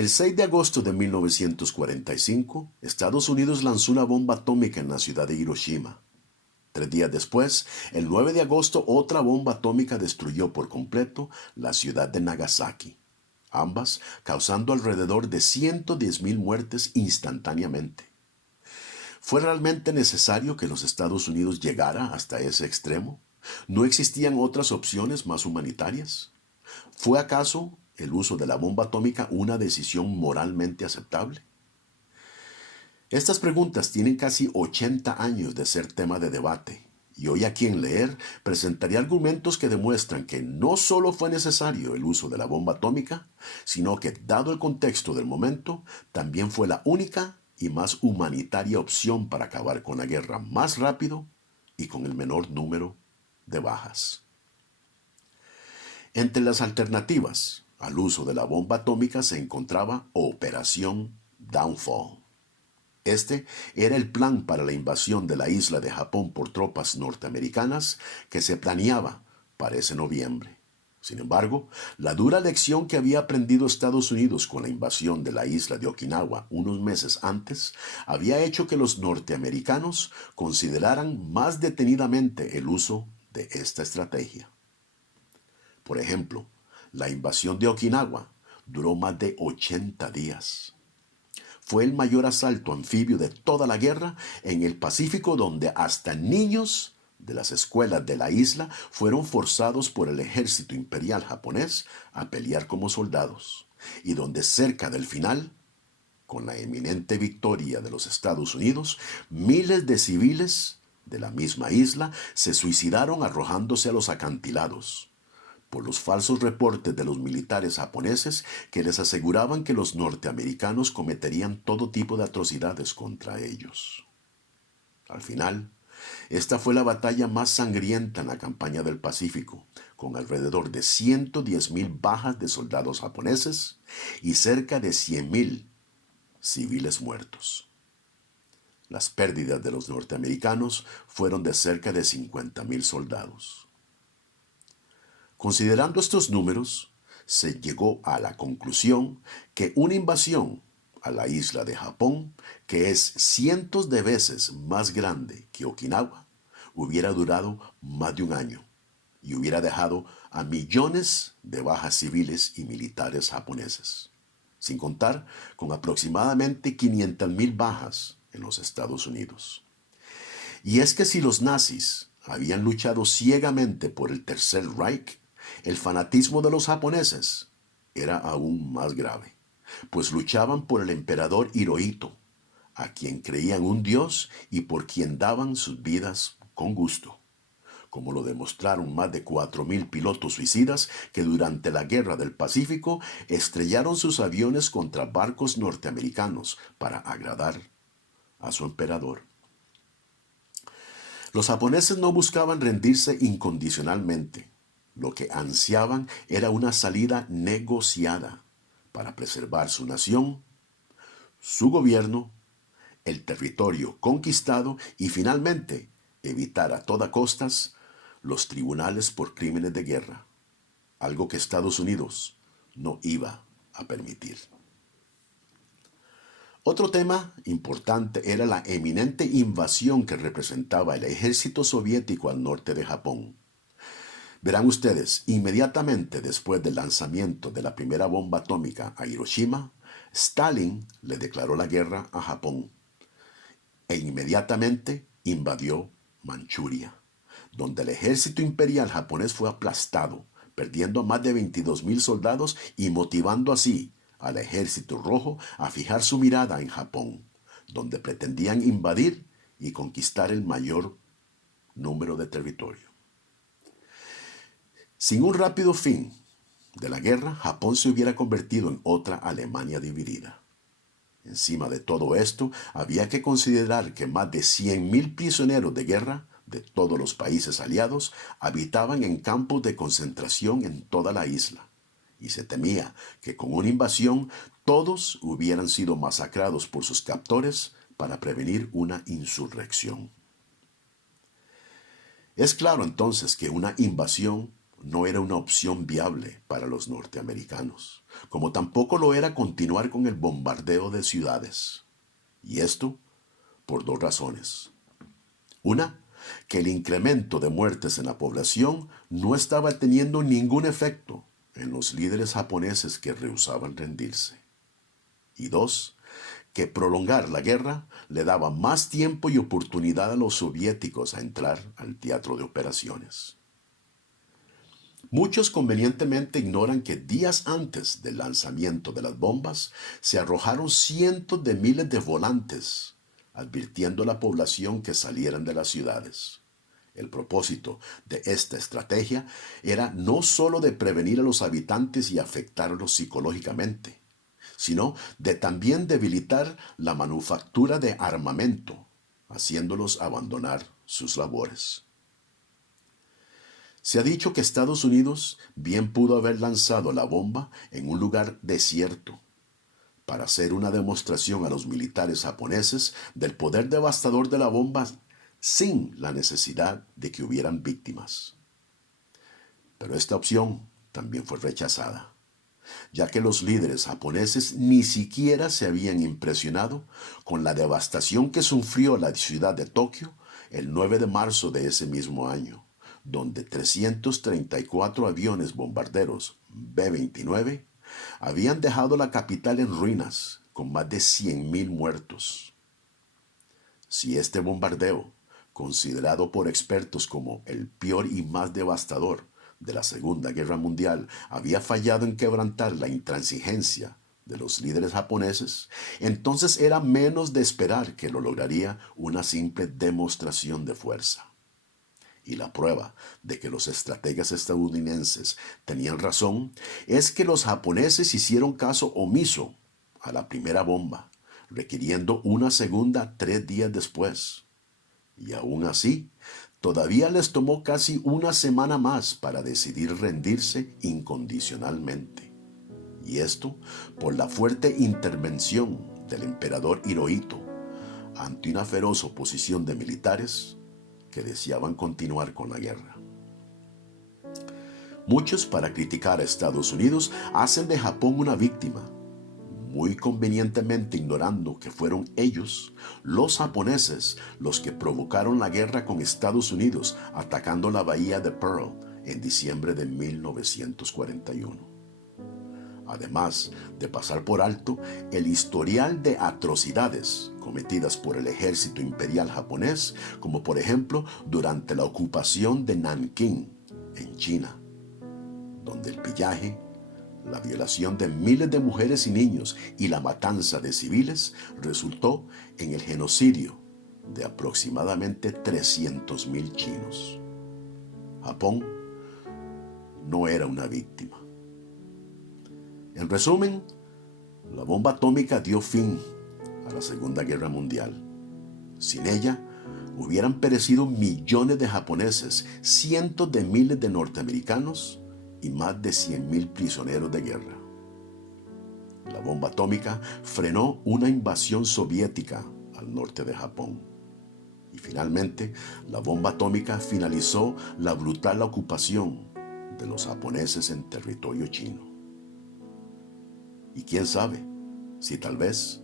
El 6 de agosto de 1945, Estados Unidos lanzó una bomba atómica en la ciudad de Hiroshima. 3 días después, el 9 de agosto, otra bomba atómica destruyó por completo la ciudad de Nagasaki, ambas causando alrededor de 110,000 muertes instantáneamente. ¿Fue realmente necesario que los Estados Unidos llegara hasta ese extremo? ¿No existían otras opciones más humanitarias? ¿Fue acaso el uso de la bomba atómica una decisión moralmente aceptable? Estas preguntas tienen casi 80 años de ser tema de debate, y hoy aquí en Leer presentaré argumentos que demuestran que no solo fue necesario el uso de la bomba atómica, sino que, dado el contexto del momento, también fue la única y más humanitaria opción para acabar con la guerra más rápido y con el menor número de bajas. Entre las alternativas al uso de la bomba atómica se encontraba Operación Downfall. Este era el plan para la invasión de la isla de Japón por tropas norteamericanas que se planeaba para ese noviembre. Sin embargo, la dura lección que había aprendido Estados Unidos con la invasión de la isla de Okinawa unos meses antes había hecho que los norteamericanos consideraran más detenidamente el uso de esta estrategia. Por ejemplo, la invasión de Okinawa duró más de 80 días. Fue el mayor asalto anfibio de toda la guerra en el Pacífico, donde hasta niños de las escuelas de la isla fueron forzados por el ejército imperial japonés a pelear como soldados, y donde cerca del final, con la eminente victoria de los Estados Unidos, miles de civiles de la misma isla se suicidaron arrojándose a los acantilados por los falsos reportes de los militares japoneses que les aseguraban que los norteamericanos cometerían todo tipo de atrocidades contra ellos. Al final, esta fue la batalla más sangrienta en la campaña del Pacífico, con alrededor de 110,000 bajas de soldados japoneses y cerca de 100,000 civiles muertos. Las pérdidas de los norteamericanos fueron de cerca de 50,000 soldados. Considerando estos números, se llegó a la conclusión que una invasión a la isla de Japón, que es cientos de veces más grande que Okinawa, hubiera durado más de un año y hubiera dejado a millones de bajas civiles y militares japoneses, sin contar con aproximadamente 500,000 bajas en los Estados Unidos. Y es que si los nazis habían luchado ciegamente por el Tercer Reich, el fanatismo de los japoneses era aún más grave, pues luchaban por el emperador Hirohito, a quien creían un dios y por quien daban sus vidas con gusto, como lo demostraron más de 4,000 pilotos suicidas que durante la Guerra del Pacífico estrellaron sus aviones contra barcos norteamericanos para agradar a su emperador. Los japoneses no buscaban rendirse incondicionalmente. Lo que ansiaban era una salida negociada para preservar su nación, su gobierno, el territorio conquistado y finalmente evitar a toda costa los tribunales por crímenes de guerra, algo que Estados Unidos no iba a permitir. Otro tema importante era la eminente invasión que representaba el ejército soviético al norte de Japón. Verán ustedes, inmediatamente después del lanzamiento de la primera bomba atómica a Hiroshima, Stalin le declaró la guerra a Japón e inmediatamente invadió Manchuria, donde el ejército imperial japonés fue aplastado, perdiendo más de 22,000 soldados y motivando así al ejército rojo a fijar su mirada en Japón, donde pretendían invadir y conquistar el mayor número de territorio. Sin un rápido fin de la guerra, Japón se hubiera convertido en otra Alemania dividida. Encima de todo esto, había que considerar que más de 100,000 prisioneros de guerra de todos los países aliados habitaban en campos de concentración en toda la isla, y se temía que con una invasión todos hubieran sido masacrados por sus captores para prevenir una insurrección. Es claro entonces que una invasión no era una opción viable para los norteamericanos, como tampoco lo era continuar con el bombardeo de ciudades. Y esto por dos razones. Una, que el incremento de muertes en la población no estaba teniendo ningún efecto en los líderes japoneses que rehusaban rendirse. Y dos, que prolongar la guerra le daba más tiempo y oportunidad a los soviéticos a entrar al teatro de operaciones. Muchos convenientemente ignoran que días antes del lanzamiento de las bombas se arrojaron cientos de miles de volantes, advirtiendo a la población que salieran de las ciudades. El propósito de esta estrategia era no solo de prevenir a los habitantes y afectarlos psicológicamente, sino de también debilitar la manufactura de armamento, haciéndolos abandonar sus labores. Se ha dicho que Estados Unidos bien pudo haber lanzado la bomba en un lugar desierto para hacer una demostración a los militares japoneses del poder devastador de la bomba sin la necesidad de que hubieran víctimas. Pero esta opción también fue rechazada, ya que los líderes japoneses ni siquiera se habían impresionado con la devastación que sufrió la ciudad de Tokio el 9 de marzo de ese mismo año, donde 334 aviones bombarderos B-29 habían dejado la capital en ruinas, con más de 100.000 muertos. Si este bombardeo, considerado por expertos como el peor y más devastador de la Segunda Guerra Mundial, había fallado en quebrantar la intransigencia de los líderes japoneses, entonces era menos de esperar que lo lograría una simple demostración de fuerza. Y la prueba de que los estrategas estadounidenses tenían razón es que los japoneses hicieron caso omiso a la primera bomba, requiriendo una segunda 3 días después. Y aún así, todavía les tomó casi una semana más para decidir rendirse incondicionalmente. Y esto por la fuerte intervención del emperador Hirohito ante una feroz oposición de militares que deseaban continuar con la guerra. Muchos, para criticar a Estados Unidos, hacen de Japón una víctima, muy convenientemente ignorando que fueron ellos, los japoneses, los que provocaron la guerra con Estados Unidos, atacando la bahía de Pearl en diciembre de 1941. Además de pasar por alto el historial de atrocidades cometidas por el ejército imperial japonés, como por ejemplo durante la ocupación de Nankín, en China, donde el pillaje, la violación de miles de mujeres y niños y la matanza de civiles resultó en el genocidio de aproximadamente 300.000 chinos. Japón no era una víctima. En resumen, la bomba atómica dio fin a la Segunda Guerra Mundial. Sin ella, hubieran perecido millones de japoneses, cientos de miles de norteamericanos y más de 100.000 prisioneros de guerra. La bomba atómica frenó una invasión soviética al norte de Japón. Y finalmente, la bomba atómica finalizó la brutal ocupación de los japoneses en territorio chino. Y quién sabe si tal vez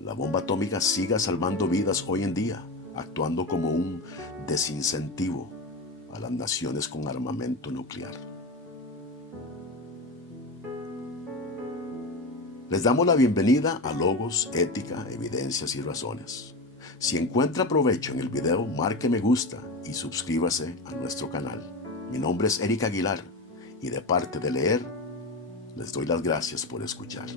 la bomba atómica siga salvando vidas hoy en día, actuando como un desincentivo a las naciones con armamento nuclear. Les damos la bienvenida a Logos, Ética, Evidencias y Razones. Si encuentra provecho en el video, marque me gusta y suscríbase a nuestro canal. Mi nombre es Eric Aguilar y de parte de Leer, les doy las gracias por escuchar.